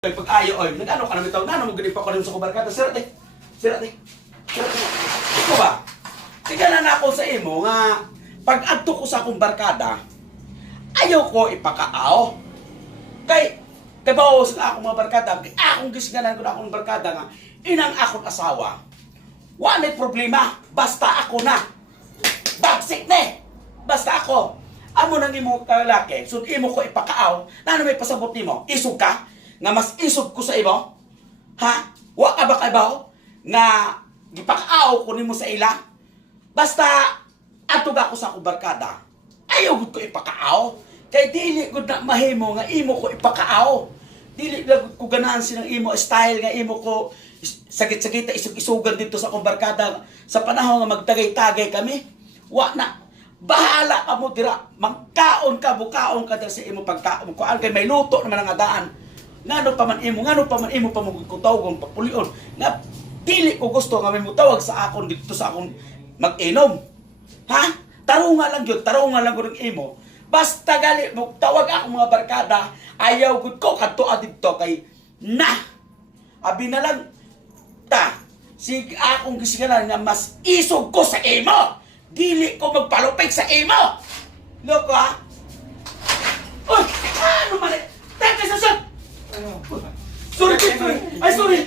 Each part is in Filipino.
Pag-ayo, oy, nag-ano ka namin tao, nano mo ganit pa ko rin sa kubarkada, sirate. Ito ba? Tignan na ako sa imo nga, pag adto ko sa akong barkada, ayaw ko ipakaaw. Kay bawo sa akong mga barkada, akong gisganan ko na akong barkada nga, inang akong asawa, wala may problema, basta ako na. Bagsik na basta ako. Amo nang imo kalaki, so imo ko ipakaaw, nano may pasabot nimo? Isog ka? Nga mas isog ko sa imo? Ha? Wa ka ba kabaw? Nga gipakaaw ko nimo sa ila? Basta atog ako sa akong barkada. Ayaw gud ko ipakaaw. Kay dili gud na mahimo nga imo ko ipakaaw. Dili gud ko ganahan silang imo style nga imo ko sagit-sagita isog-isugan dito sa akong barkada sa panahon nga magtagay-tagay kami. Wa na. Bahala ka mo dira. Magkaon ka, bukaon ka dira sa imo pagkaon. Kuan kay may luto naman ang adaan. Ngano pa man imo pa mo kutawgon papulion. Na dili ko gusto nga may mutawag sa akon dito sa akong mag-inom. Ha? Tarunga lang gyud ng imo. Basta gali mo tawag ako mga barkada, ayaw gud ko kadto adto kay na. Abi na lang ta. Sig akong gisganan nga mas isog ko sa imo. Dili ko magpalupig sa imo. Loko ha? Uy! Ano man eh? Teka sa shot! Sorry, babe! Ay, sorry!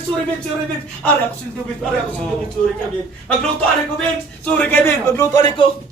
Sorry, babe! Ari ako sundo, babe! Sorry ka, babe! Magluto ari ko, babe! Sorry ka, babe! Magluto ari ko!